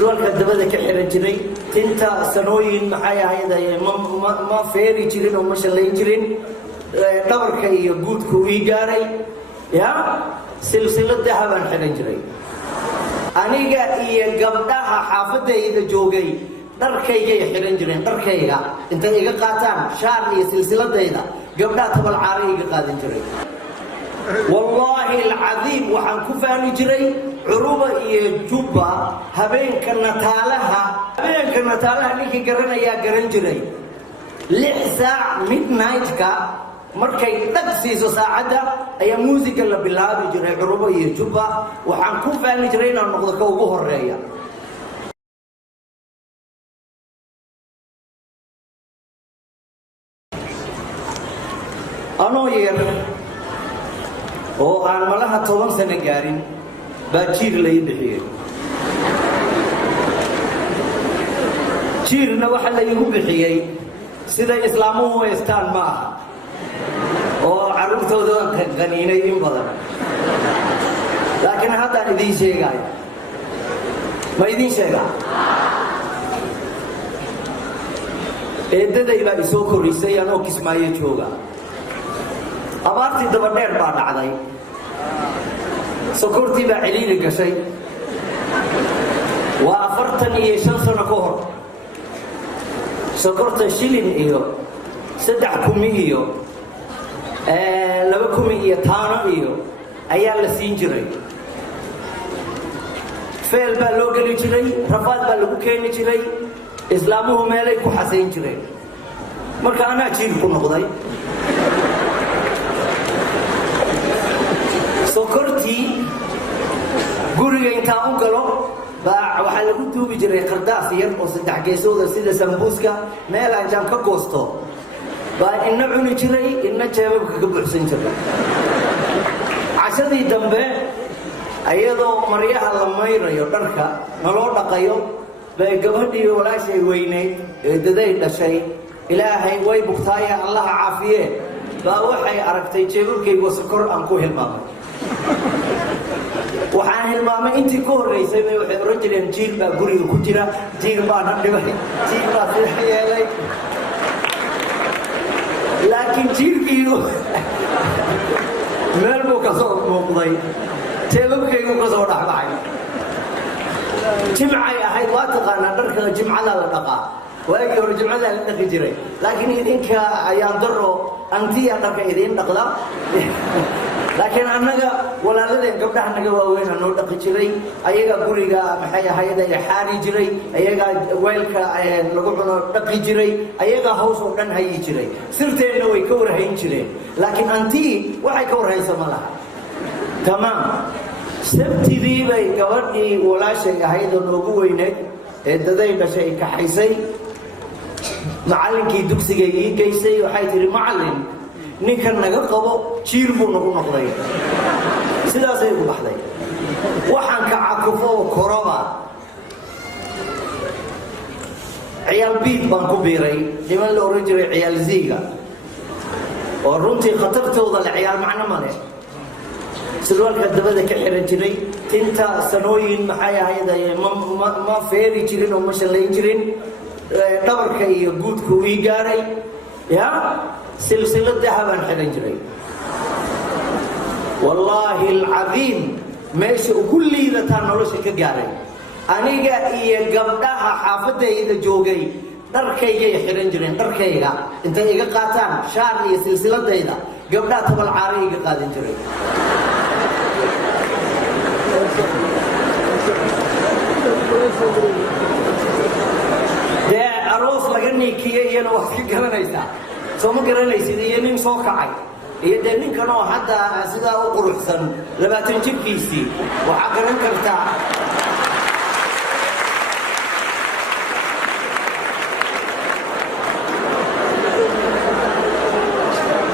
سروالك الدبادة كحيرا جري تنتا سنوين محايا هيدا ما فيري جرين وما شلين جرين دورك يقود كوي جاري يا سلسلة ذهب حيرا جري أنيقا إيا قبلها حافظة إذا جوغي دركيجي حيران جرين دركيجا انت إيقا قاتان شار إيا سلسلة إذا قبلها تبال عاري إيقا قادن جري والله العظيم وحن كفاني جري عروبة إيا جوبا هبين كنتالها نيكي قرن إيا قرن جري لحساع midnight-ka markay tagsiiso saacada ayaa muusiga la bilaabi jiray Curuba iyo Juba waxaan ku faani jiray inaan noqdo ka ugu horeeya anoo yar oo aan malaha 10 sano gaarin baa jiir la ii bixiyay jiirna waxa la iigu bixiyay sida islaamuhu haystaan ma aha oo carruurtooda qaniinay in badan laakiin haddaan idiin sheegayo ma idiin sheegaa eedaday baa isoo korisay anoo Kismaayo jooga abaartii daba dheer baa dhacday sokortii baa ciliili gashay waa 45 sano ka hor sokorta shilin iyo 3,000 iyo 2,000 iyo taano iyo ayaa la siin jiray feel baa loo geli jiray rafaad baa lagu keeni jiray islaamuhu meelay ku xasayn jireen marka anaa jiil ku noqday sokortii guriga intaan u galo waxaa lagu duubi jiray qardaas yar oo 3 geesooda sida sambuuska meel aan jam ka goosto baa inna cuni jiray inna jeebabka ka buuxsan jiray cashadii dambe ayadoo maryaha la mayrayo dharka naloo dhaqayo bay gabadhii walaashay weyneyd ee daday dhashay ilaahay way bugtaaya allah caafiye baa waxay aragtay jeebabkayga sokor aan ku hilmaamay waxaan hilmaamay intii ku horeysay bay waxay oran jireen jiil baa guriga ku jira jiil baa na dhibay jiil baa sida yeelay laakiin jiilkiigu meel buu ka soo muuqday jeebabkaygu ka soo dhaxbaxay jimcay ahayd waa taqaanaa dharka jimcada la dhaqaa waagii hore jimcada la dhaqi jiray laakiin idinka ayaan daro antiya dharka idiin dhaqda laakiin annaga walaaladeen gabdhaha naga waaweyn noo dhaqi jiray ayaga guriga maxay ahayd ay xaari jiray ayaga weelka lagu cuno dhaqi jiray ayaga hoos oo dhan hayi jiray sirteena way ka warhayn jireen laakiin antii waxay ka warhayso malaha tamam sabtidii bay gabadhii walaashay ahayd oo ugu weyneed ee daday dhashay ka xaysay macallinkii dugsiga ii geysay waxay tiri macallin ninkan naga qabo jiir buu nagu noqday sidaasay u baxday waxaan ka cakufo koroba ciyaal biid baan ku biiray niman la oran jiray ciyaal ziiga oo runtii khatartooda la ciyaal macno male سروالك الدبادة كحيرا جري تنتا سنوين محايا هيدا ما فيري جرين وما شلين جرين دورك يقود كوي جاري يا سلسلة ذهب حيرا جري والله العظيم ماشي وكل إذا تنولش كجاري أنيقا إيا قبلها حافظة إذا جوغي دركيجي حيرا جرين دركيجا انت إيقا قاتان شار إيا سلسلة إذا قبلها تبال عاري إيقا قادن جري dee aroos laga niikiye iyana waad ka garanaysaa soo ma garanaysid iyo nin soo kacay iyo dee ninkan oo hadda sidaa u quruxsan 20 jirkiisii waxaa garan kartaa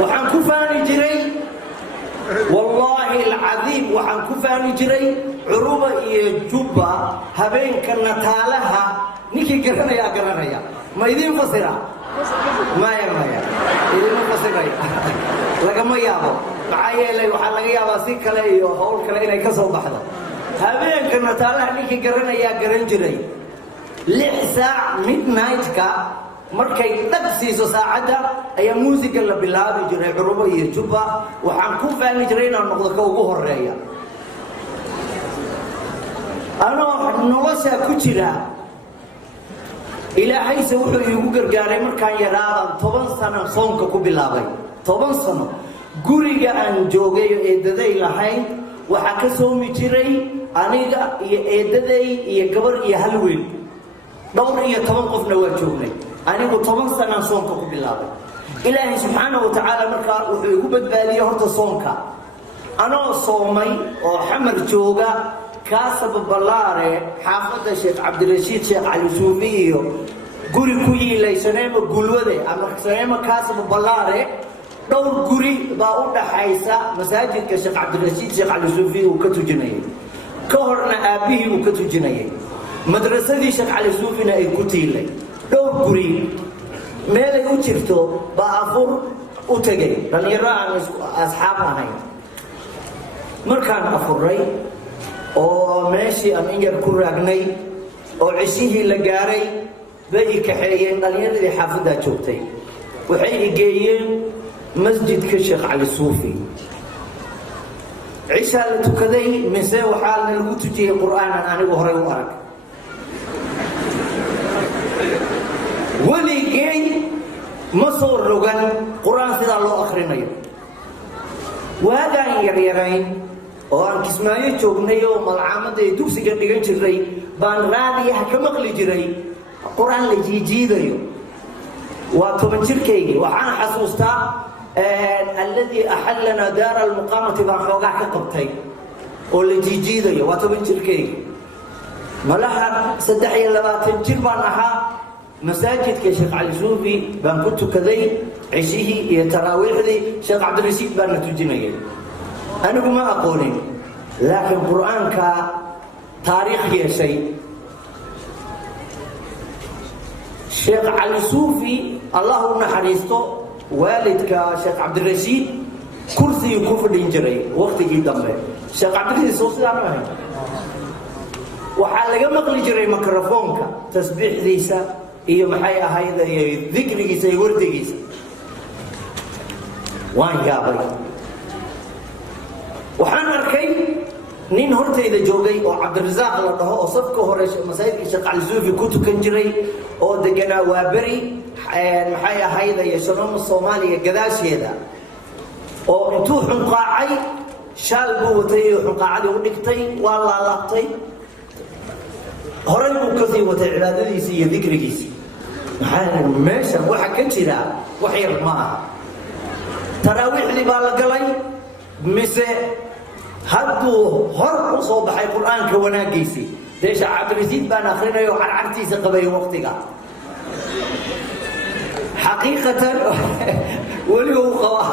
waxaan ku faani jiray والله العظيم وحن كفاني جري عروبة إيه جوبا هبين كنتالها نيكي قرنا ما يدين فصيرا ما يدين فصيرا لك ما يابو معايا لي وحن لقيا باسيك لي وحول كلا إنا كسو بحضا habeenkana taalaha ninkii garanayaa garan jiray 6 saac midnight-ka markay dhag siiso saacadda ayaa muusiga la bilaabi jiray curubo iyo jubba waxaan ku fahmi jiray inaan noqdo ka ugu horeeya anoo nolosha ku jira ilaahayse wuxuu iigu gargaaray markaan yaraadan 10 sano soonka ku bilaabay 10 sano guriga aan joogay eedaday lahayn waxaa ka soomi jiray aniga iyo eedaday iyo gabar iyo hal wiil dhowr iyo 10 qofna waa joognay anigu 10 sano soonka ku bilaabay ilaahay subxaanahu wa tacaala markaa wuxuu igu badbaadiyey horta soonka anoo soomay oo xamar jooga kaasaba ballaare xaafadda sheekh cabdirashiid sheekh cali suufi iyo guri ku yiilay saneema gulwade ama saneema kaasaba ballaare dhowr guri baa u dhaxaysa masaajidka sheekh cabdirashiid sheekh cali suufi uu ka tujinayay ka horna aabihii uu ka tujinayay madrasadii sheekh cali suufina ay ku tiilay dhowr guri meelay u jirto baa afur u tegay dhalinyaro aan asxaab ahayn markaan afuray oo meeshii aan in yar ku raagnay oo cishihii la gaaray bay i kaxeeyeen dhalinyaradii xaafaddaa joogtay waxay i geeyeen masjidka sheekh cali suufi cishaa la tukaday mise waxaa lagu tujiyey qur'aanan anigu horay u arag weligay ma soo rogan qur'aan sidaa loo akhrinayo waagaan yaryarayn oo aan kismaayo joognay oo malcaamadda ee dugsiga dhigan jiray baan raadiyaha ka maqli jiray qur'aan la jiijiidayo waa 10 jirkaygii waxaan xasuustaa alladii axallana daara almuqaamati baan xoogaa ka qabtay oo la jiijiidayo waa 10 jirkaygii malaha 23 jir baan ahaa masaajidka sheekh cali suufi baan ku tukaday cishihii iyo taraawiixdii sheekh cabdirashiid baan na tujinayay anigu ma aqoonin laakiin qur'aanka taariikh yeeshay sheekh cali suufi allah u naxariisto waalidka sheekh cabdirashiid kursigii ku fadhin jiray waqtigii dambe sheekh cabdirashiid soo sidaa ma ahayn waxaa laga maqli jiray mikrofoonka tasbiixdiisa iyo maxay ahayd dikrigiisa iyo wardigiisa waan yaabay waxaan arkay nin hortayda joogay oo cabdirasaaq la dhaho oo safka hore masaajidka sheekh cali suufi ku tukan jiray oo deganaa waa beri maxay ahayd shanoma soomaaliya gadaasheeda oo intuu xunqaacay shaal buu watay oo xunqaacadii u dhigtay waa laalaabtay horay buu kasii watay cibaadadiisii iyo dikrigiisii maxaa meeshan waxa ka jira wax yar ma aha taraawiixdii baa la galay mise hadduu hor u soo baxay qur'aanka wanaagiisii dee sheekh cabdirashiid baan akhrinayo carcartiisa qabay waqtiga xaqiiqatan weli uu qaba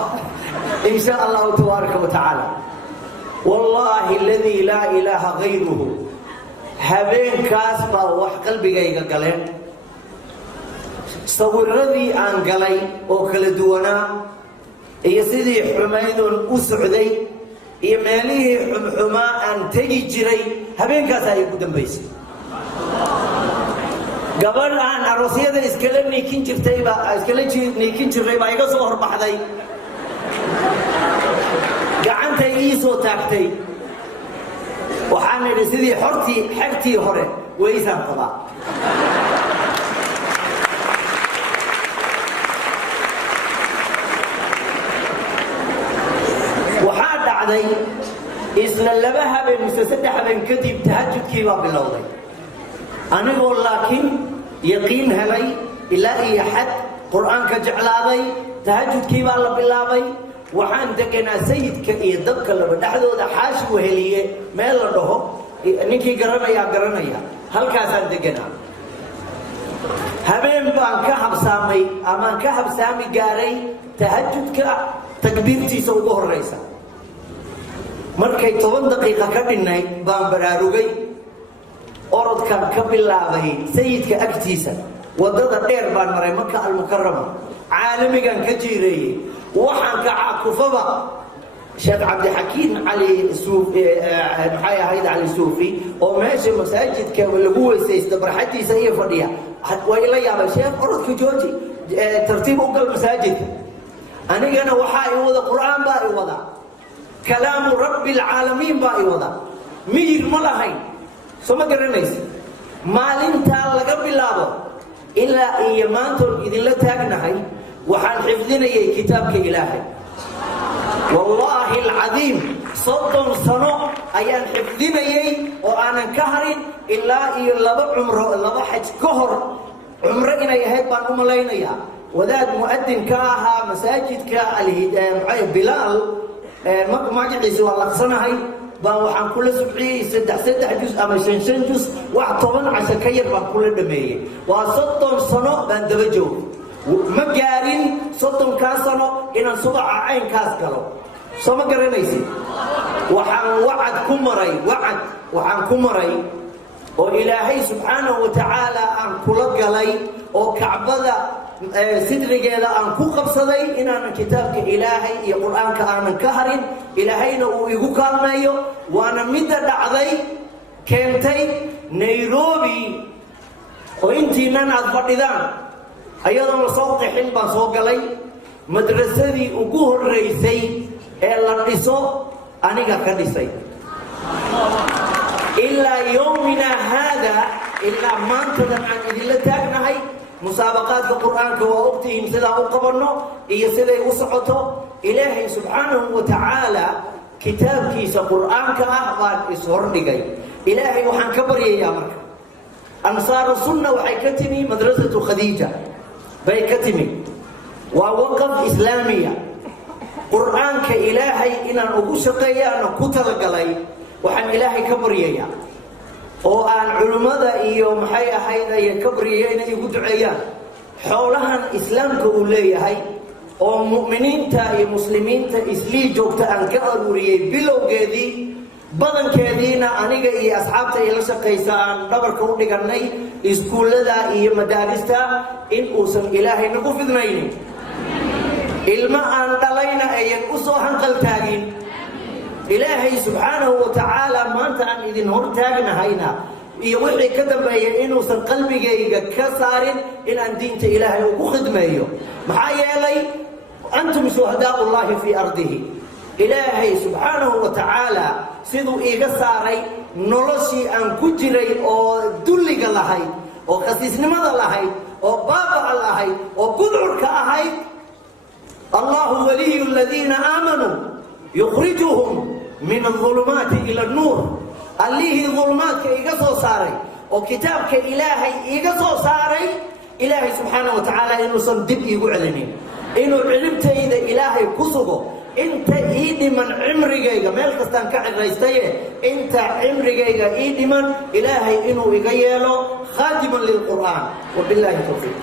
in sha allahu tabaaraka wa tacaala wallaahi aladii laa ilaaha gayruhu habeenkaas baa wax qalbigayga galeen sawiradii aan galay oo kala duwanaa iyo sidii xumaydoon u socday iyo meelihii xumxumaa aan tegi jiray habeenkaas ayay ku dambaysay gabadh aan aroosyada iskala niikin jiray baa iga soo horbaxday gacantay ii soo taagtay waxaan idhi sidii xertii hore waysaan qabaa waxaa dhacday isla 2 habeen mise 3 habeen kadib tahajjudkii baa bilowday anigoo laakiin yaqiin helay ilaa iyo xad qur'aanka jeclaaday tahajjudkii baa la bilaabay waxaan deganaa sayidka iyo dadka laba dhexdooda xaashi weheliye meel la dhaho ninkii garanaya halkaasaan deganaa habeen baan ka habsaamay amaan ka habsaami gaaray tahajjudka takbiirtiisa ugu horeysa markay 10 daqiiqo ka dhinay baan baraarugay orodkan ka bilaabay sayidka agtiisa wadada dheer baan maray Makka al-Mukarrama caalamigan ka jiireeyay waxaan ka caakufaba sheekh cabdixakiin cali suufi maxay ahayd cali suufi oo meesha masaajidka lagu weysaysto barxadiisa iyo fadhiya way la yaabay sheekh orodka jooji tartiib u gal masaajidka anigana waxaa i wada qur'aan baa i wada kalaamu rabbi alcaalamiin baa i wada miyir ma lahayn soo ma garanaysa maalintaa laga bilaabo ilaa iyo maantoon idinla taagnahay waxaan xifdinayay kitaabka ilaahay wallaahi alcadiim 30 sano ayaan xifdinayay oo aanan ka harin ilaa iyo 2 cumro 2 xaj ka hor cumro inay ahayd baan u malaynayaa wadaad mu'adin ka ahaa masaajidka al-hidaaya bilaal magaciisa waa laqsanahay baan waxaan kula subciyey 3 juz ama 5 juz wax 10 casho ka yar baan kula dhameeyey waa 30 sano baan daba joog ma gaarin 30 ka sano inaan subaca caynkaas galo soo ma garanaysid waxaan wacad ku maray oo ilaahay subxaanahu wa tacaala aan kula galay oo kacbada sidrigeeda aan ku qabsaday inaanan kitaabka ilaahay iyo qur-aanka aanan ka harin ilaahayna uu igu kaalmeeyo waana midda dhacday keentay Nairobi oo intiinan aad fadhidaan ayadoon la soo qixin baan soo galay madrasadii ugu horreysay ee la dhiso aniga ka dhisay ilaa yowmina haada ilaa maantadan aan idinla taagnahay musaabaqaadka qur-aanka waa ogtihiin sidaan u qabanno iyo siday u socoto ilaahay subxaanahu wa tacaala kitaabkiisa qur-aanka ah baan ishordhigay ilaahay waxaan ka baryayaa marka ansaaru sunna waxay ka timi madrasatu khadiija bay ka timi waa waqaf islaamiya qur-aanka ilaahay inaan ugu shaqeeyaana ku talagalay waxaan ilaahay ka baryayaa oo aan culimmada iyo maxay ahayd ay ka baryaya inay igu duceeyaan xoolahan islaamka uu leeyahay oo mu'miniinta iyo muslimiinta islii joogta aan ka aruuriyey bilowgeedii badankeediina aniga iyo asxaabta ay la shaqaysa aan dhabarka u dhigannay iskuullada iyo madaarista in uusan ilaahay nagu fidnaynin ilma aan dhalayna ayan u soo hanqal taagin ilaahay subxaanahu wa tacaala maanta aan idin hortaagnahayna iyo wixii ka dambeeya inuusan qalbigayga ka saarin inaan diinta ilaahay ugu khidmeeyo maxaa yeelay antum shuhadaa'u llahi fii ardihi ilaahay subxaanahu wa tacaala siduu iiga saaray noloshii aan ku jiray oo dulliga lahayd oo khasiisnimada lahayd oo baaba'a lahayd oo gudcurka ahayd allahu waliyu aladiina aamanuu yukhrijuhum min adulumaati ila annuur allihii dulumaadka iga soo saaray oo kitaabka ilaahay iga soo saaray ilaahay subxaanahu wa tacaala inuusan dib iigu celinin inuu cilibtayda ilaahay ku sugo inta ii dhiman cimrigayga meel kastaan ka ciraystaye inta cimrigayga ii dhiman ilaahay inuu iga yeelo khaadiman lilqur'aan wabilaahi tawfiiq